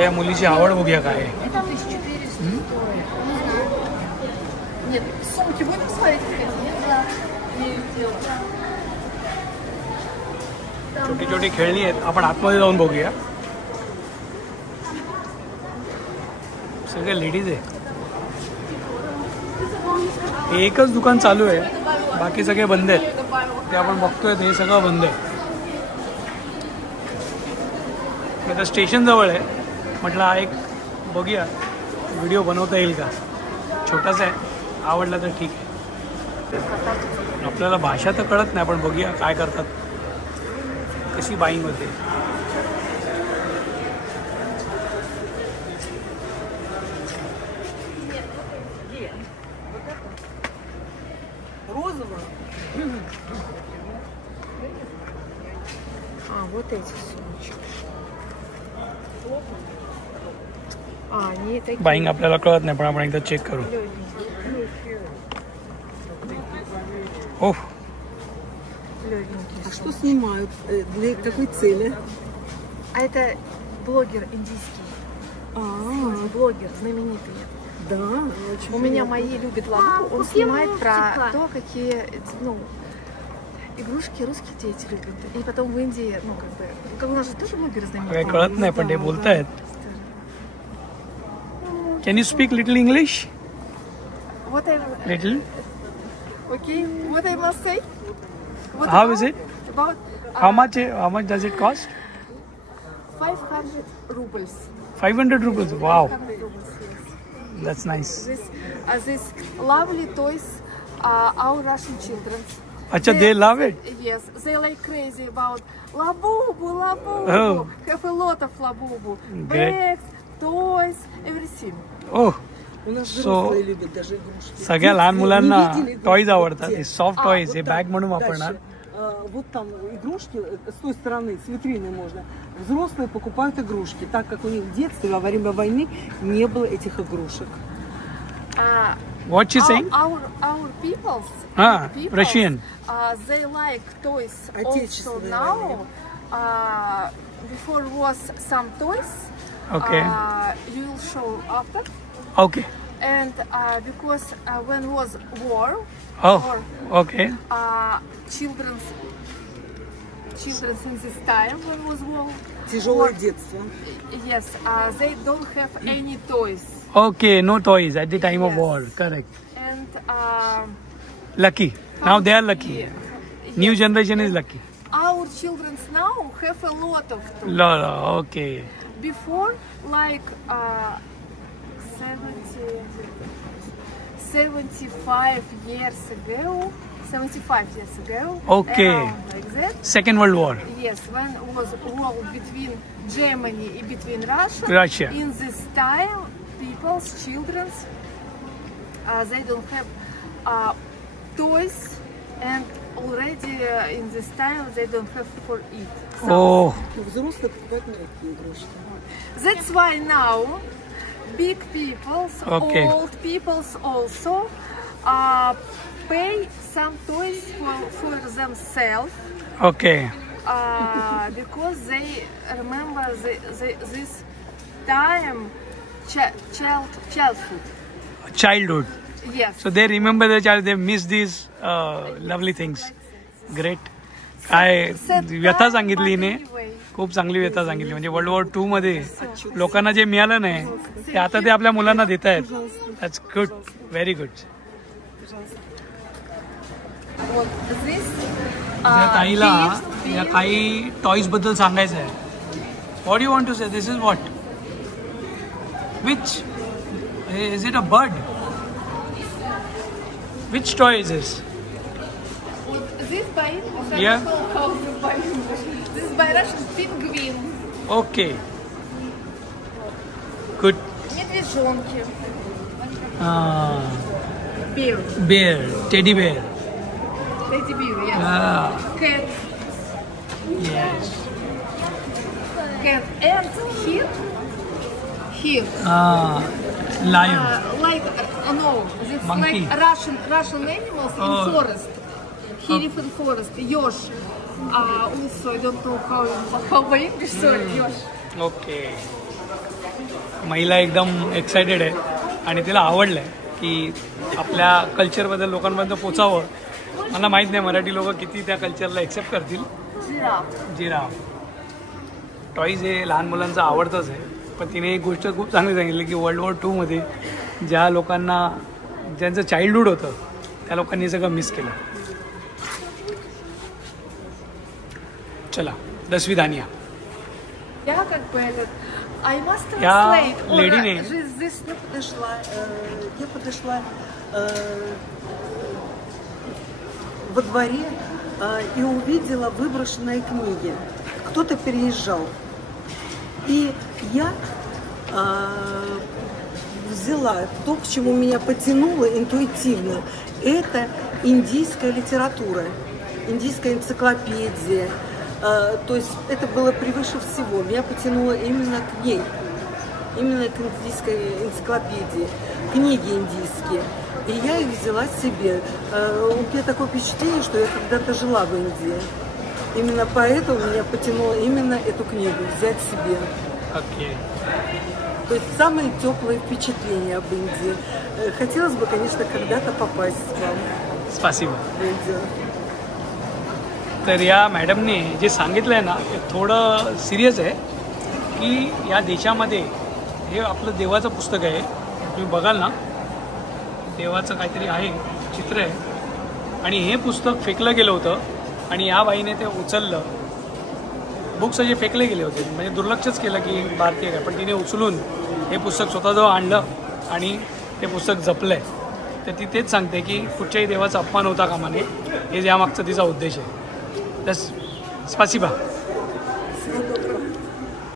आता या मुलीची आवड बघूया काय आहे. छोटी छोटी खेळणी आहेत. आपण आतमध्ये जाऊन बघूया. सगळे लेडीज आहे. एकच दुकान चालू आहे, बाकी सगळे बंद आहेत. ते आपण बघतोय हे सगळं बंद आहे. आता स्टेशन जवळ आहे, म्हटलं हा एक बघूया व्हिडिओ बनवता येईल का. छोटासा आहे, आवडला तर ठीक आहे. आपल्याला भाषा तर कळत नाही, पण बघूया काय करतात, कशी बाईंग होते. बाईंग आपल्याला कळत नाही, पण आपण एकदा चेक करू. ओह, А что снимают? Для какой цели? А это блогер индийский. Блогер знаменитый. Да. У меня мои любят лабу. Он снимает про то, какие, ну, игрушки русские дети любят. И потом в Индии, ну, как у нас же тоже блогеры знаменитые. कळत नाही, पण ते बोलतायत. Can you speak little English? What I Little. okay. What I must say? How is it? About How much does it cost? 500 rubles. 500 rupees. Wow, 500 rubles, yes. that's nice. This lovely toys our Russian children. Acha, they love it. Yes, they like crazy about labubu. Oh. Have a lot of labubu. Great. Bags, toys, everything. Oh, У нас so взрослые любят даже игрушки. सगळ्या लहान मुलांना Не видели toys игрушки? आवडतात. Где? हे soft toys, हे вот bag там, म्हणून वापरणार. дальше. Вот там игрушки, с той стороны, с витрины можно. Взрослые покупают игрушки, так как у них в детстве, во время войны, не было этих игрушек. What you saying? Our peoples, Russian. they like toys also Отечественные, now. Before was some toys. Okay. You will show after. Okay. And because when was war, Oh, okay. Children's in this time when was war. Тяжелое детство. Yes, they don't have any toys. Okay, no toys at the time of Yes. war. Correct. And Lucky. Now they are lucky. New generation is lucky. our children now have a lot of toys. No, okay. Before, like 75 years ago. Okay. Like that. Second World War. Yes, when was war between Germany and between Russia. In this time, people's children's they don't have toys, and already in this time they don't have for eat. So Oh, Взрослые покупают мягкие игрушки. that's why now big peoples, Okay. old peoples also pay some toys for themselves. okay. Because they remember this time childhood. Childhood. Yes. So they remember the child. They miss these lovely things. Great. काय व्यथा सांगितली हिने, खूप चांगली व्यथा सांगितली. म्हणजे world war 2 मध्ये लोकांना जे मिळालं नाही ते आता ते आपल्या मुलांना देत आहेत. That's good, very good. ताईला या काही टॉईज बद्दल सांगायचं आहे. व्हॉट यू वॉन्ट टू से? This is what? Which is it? A bird? Which toy is this? This by Yeah. This is by Russian penguin. Okay. Good. Медвежонки. Bear. Teddy bear. Teddy bear, yes. Cat. Yes. Cat and here. Lion. Like no, this Monkey. like Russian animals in forest. Here in forest. Yosh. Also, I don't know how by English. Sorry, yosh. Okay. महिला एकदम excited आहे आणि तिला आवडलं आहे की आपल्या कल्चरबद्दल लोकांपर्यंत पोचावं. मला माहीत नाही मराठी लोक किती त्या कल्चरला एक्सेप्ट करतील. जिराफ टॉईज हे लहान मुलांचं आवडतंच आहे, पण तिने एक गोष्ट खूप चांगली सांगितली की World War II मध्ये ज्या लोकांना ज्यांचं चाइल्डहूड होतं त्या लोकांनी सगळं मिस केलं. चला 10वी धानिया. Я как бы этот, I must Я translate. lady Or, name. Здесь я подошла во дворе и увидела выброшенные книги. Кто-то переезжал. И я взяла то, к чему меня потянуло интуитивно. Это индийская литература, индийская энциклопедия. То есть это было превыше всего. Меня потянуло именно к ней, именно к индийской энциклопедии, книги индийские. И я их взяла себе. У меня такое впечатление, что я когда-то жила в Индии. Именно поэтому меня потянуло именно эту книгу взять себе. Okay. То есть самые теплые впечатления об Индии. Хотелось бы, конечно, когда-то попасть к вам Спасибо. в Индию. तर या मॅडमने जे सांगितलं आहे ना ते थोडं सिरियस आहे की या देशामध्ये हे आपलं देवाचं पुस्तक आहे. तुम्ही बघाल ना देवाचं काहीतरी आहे चित्र आहे आणि हे पुस्तक फेकलं गेलं होतं आणि या बाईने ते उचललं. बुक्स जे फेकले गेले होते म्हणजे दुर्लक्षच केलं की भारतीय काय, पण तिने उचलून हे पुस्तक स्वतःजवळ आणलं आणि ते पुस्तक जपलं आहे. तर ती तेच सांगते की कुठच्याही देवाचा अपमान होता कामा नये, हे यामागचा तिचा उद्देश आहे. Спасибо. Всего доброго.